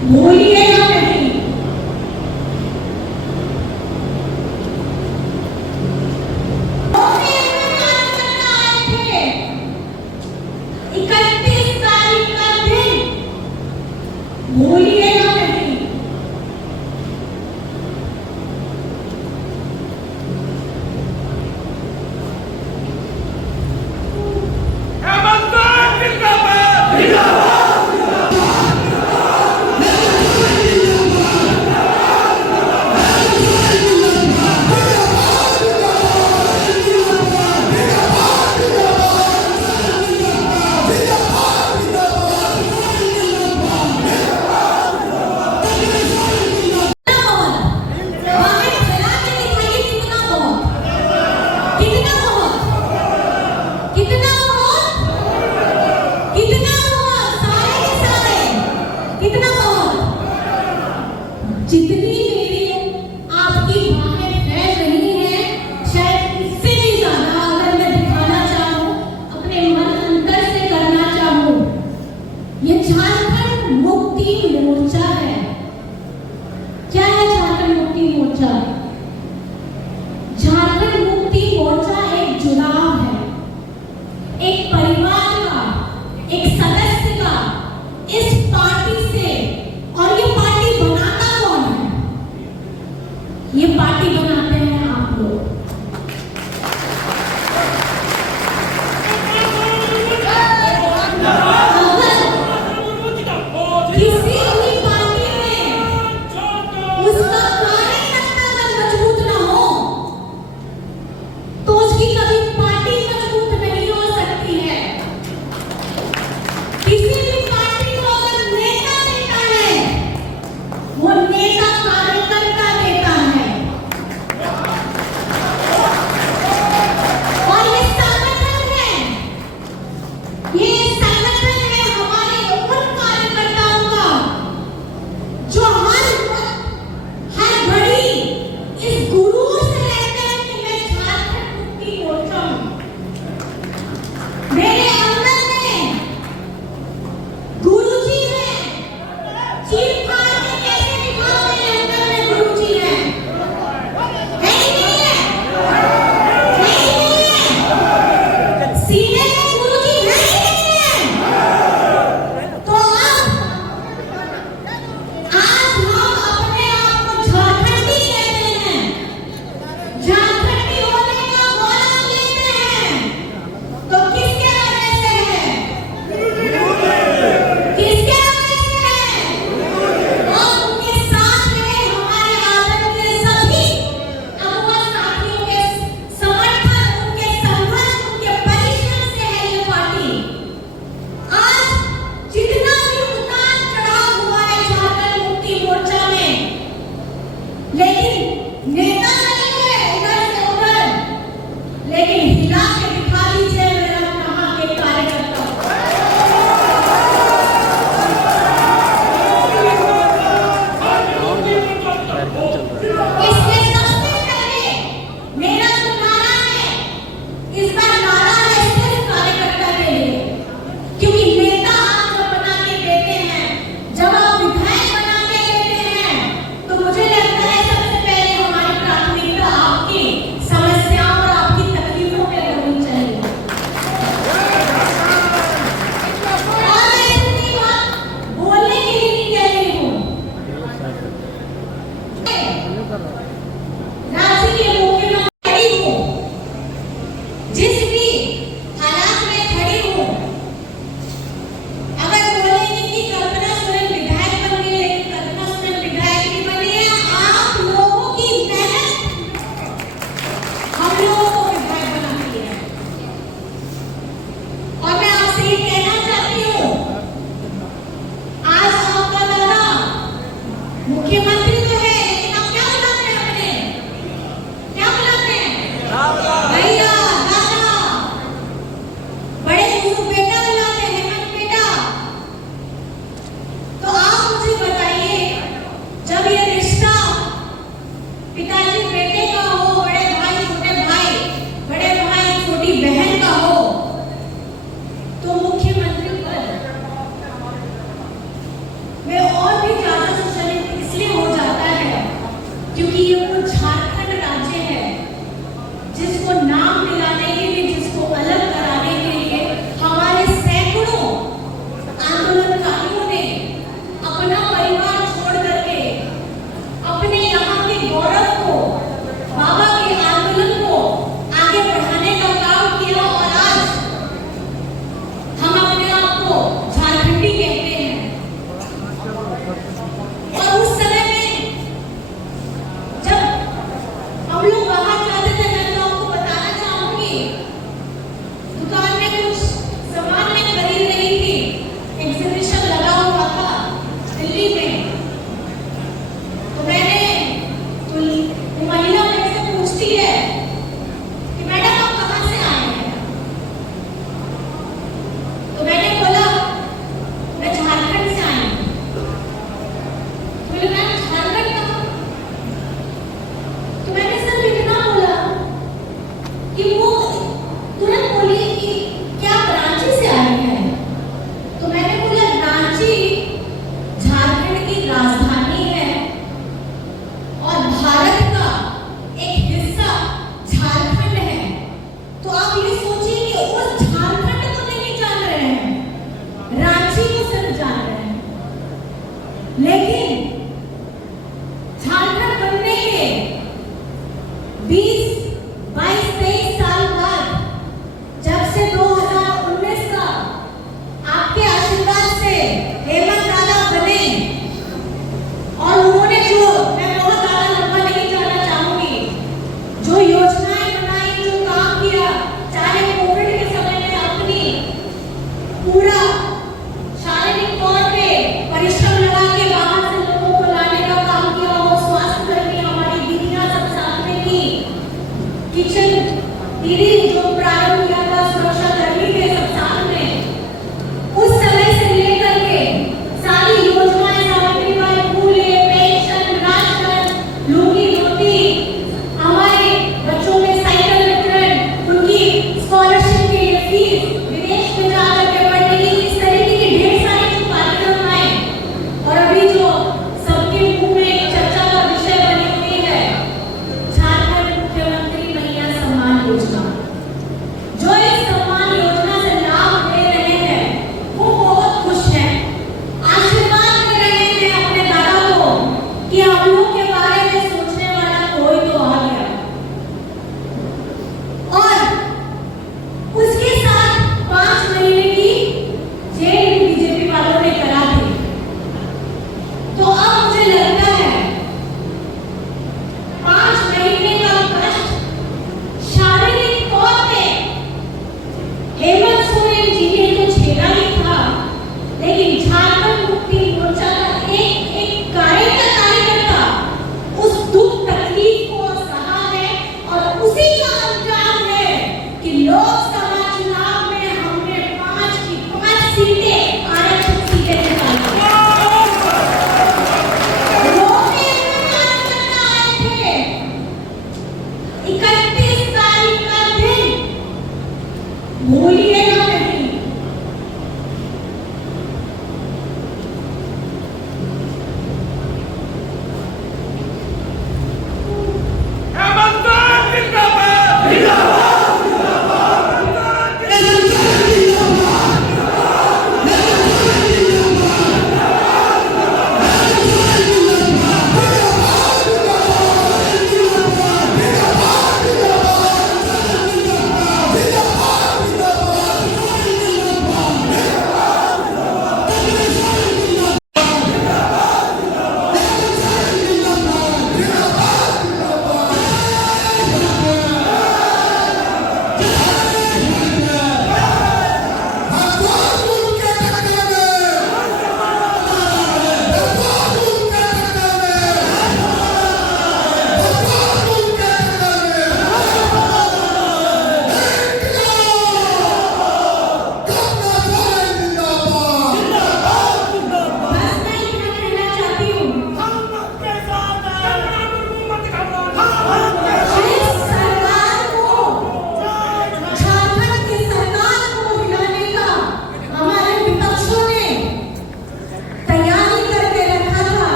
भूलिएगा नहीं। आए थे 31 तारीख का दिन, भूलिएगा नहीं। जितनी मेरी आपकी बाहें फैल रही हैं, शायद इससे भी ज्यादा अगर मैं दिखाना चाहूँ, अपने मन अंदर से करना चाहूँ, ये झारखंड मुक्ति मोर्चा है। क्या है झारखंड मुक्ति मोर्चा? झारखंड मुक्ति मोर्चा एक जुड़ाव है, एक परिवार का, एक सदस्य का इस पार्टी से। और ये पार्टी बनाता कौन है? ये पार्टी बनाते हैं आप लोग। किसी भी पार्टी में उसका कार्यकर्ता अगर मजबूत ना हो तो उसकी कभी पार्टी मजबूत नहीं हो सकती है। किसी भी पार्टी को अगर नेता देता है, वो नेता कार्यकर्ता देता है। और ये संगठन है हमारे उन कार्यकर्ताओं का जो हर घड़ी इस गुरूर से रहते हैं कि मैं झारखंड मुक्ति मोर्चा हूं। मेरे अंदर में गुरुजी है। चीर फाड़ के कैसे दिखाओ मेरे अंदर में गुरुजी है? है कि नहीं है? है कि नहीं है? सीने में गुरुजी है कि नहीं है? तो आज हम अपने आप को झारखंडी कहते हैं, झारखंडी होने का गौरव लेते हैं। तो किसके वजह से है? किसके वजह से है? और उनके साथ में हमारे आदरणीय सभी अगुआ साथियों के समर्थन, उनके संघर्ष, उनके परिश्रम से है ये पार्टी। आज जितना भी उतार चढ़ाव हुआ है झारखंड मुक्ति मोर्चा में, लेकिन नेता नहीं है इधर से उधर, लेकिन हिला के दिखा दीजिए मेरा कहाँ के कार्यकर्ता। इससे सबसे पहले मेरा जो नारा है, इसका नारा है सिर्फ कार्यकर्ता के लिए। क्योंकि नेता आप जब बना के देते हैं, जब आप विधायक बना के देते हैं, तो मुझे लगता है सबसे पहले हमारी प्राथमिकता आपकी समस्याओं और आपकी तकलीफों पे लगनी चाहिए। और मैं इतनी बात बोलने के लिए नहीं कह रही हूँ। राज्य के मुख्यमंत्री खड़ी हूँ, जिस भी हालात में खड़ी हूँ। अगर बोलेंगे कि कल्पना सोरेन विधायक बन गई, लेकिन कल्पना सोरेन विधायक नहीं बनी है, आप लोगों की मेहनत हम लोगों को विधायक बनाती है। और मैं आपसे ये कहना चाहती हूँ, आज आपका दादा मुख्यमंत्री तो है, लेकिन आप क्या बुलाते हैं? अपने क्या बुलाते हैं? भैया, दादा, बड़े बुजुर्ग बेटा बुलाते हैं, हेमंत बेटा। तो आप मुझे बताइए, जब ये रिश्ता पिताजी बेटे का हो, बड़े भाई छोटे भाई, बड़े भाई छोटी बहन का हो, तो मुख्यमंत्री पद में और भी ज्यादा लेकिन झारखंड बनने के 20, 22, 23 साल बाद जब से 2019 का आपके आशीर्वाद से हेमंत दादा बने और उन्होंने जो, मैं बहुत ज्यादा लंबा नहीं जाना चाहूंगी, जो योजनाएं बनाई, जो काम किया, चाहे कोविड के समय में अपनी पूरा शारीरिक तौर पे परिश्रम लगा के बाहर से लोगों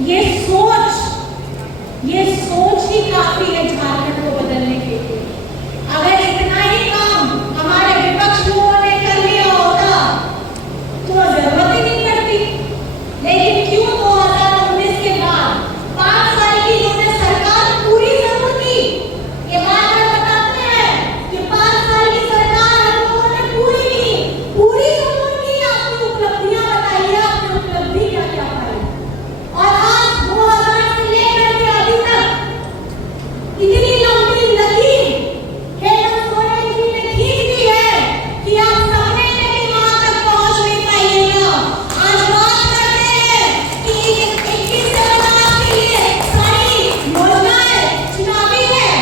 ये सोच ही काफी है झारखंड को बदलने के लिए। अगर इतना ही काम हमारे विपक्ष लोगों ने कर लिया होता तो जरूरत ही नहीं पड़ती। लेकिन क्यों 2019 के बाद 5 साल की इन्होंने सरकार पूरी जरूर की। ये बात में बताते हैं कि 5 साल की सरकार हम लोगों ने पूरी की, पूरी जरूर की। आपकी उपलब्धियां बताइए, आपकी उपलब्धि क्या क्या पाई। और आज 2000 से लेकर के अभी तक इतनी लंबी लकीर हेमंत सोरेन जी ने खींच दी है कि आप सपने में भी वहां तक पहुंच नहीं पाइएगा। आज बात करते हैं कि 21 से 50 के लिए सारी योजनाएं चुनावी है,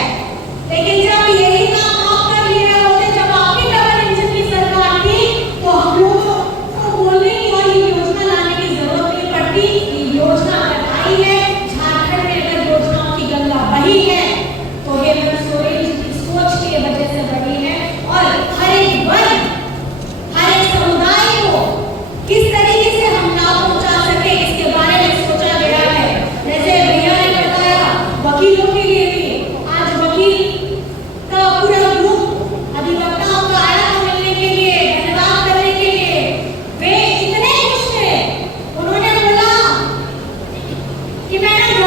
लेकिन जब यही काम आप कर लिए होते, जब आपकी डबल इंजन की सरकार थी, तो हम लोगों को बोलने की और ये योजना लाने की जरूरत नहीं पड़ती। ये योजना अगर आई है, झारखंड में अगर योजनाओं की गंगा बही है तो हेमंत सोरेन जी की सोच की वजह से बनी है। और हर एक वर्ग, हर एक समुदाय को किस तरीके से हम लाभ पहुंचा सके, इसके बारे में सोचा गया है। जैसे भैया ने बताया, वकीलों के लिए भी आज वकील का पूरा ग्रुप अधिवक्ताओं का आया था मिलने के लिए, धन्यवाद करने के लिए। वे इतने खुश थे, उन्होंने बोला कि मैडम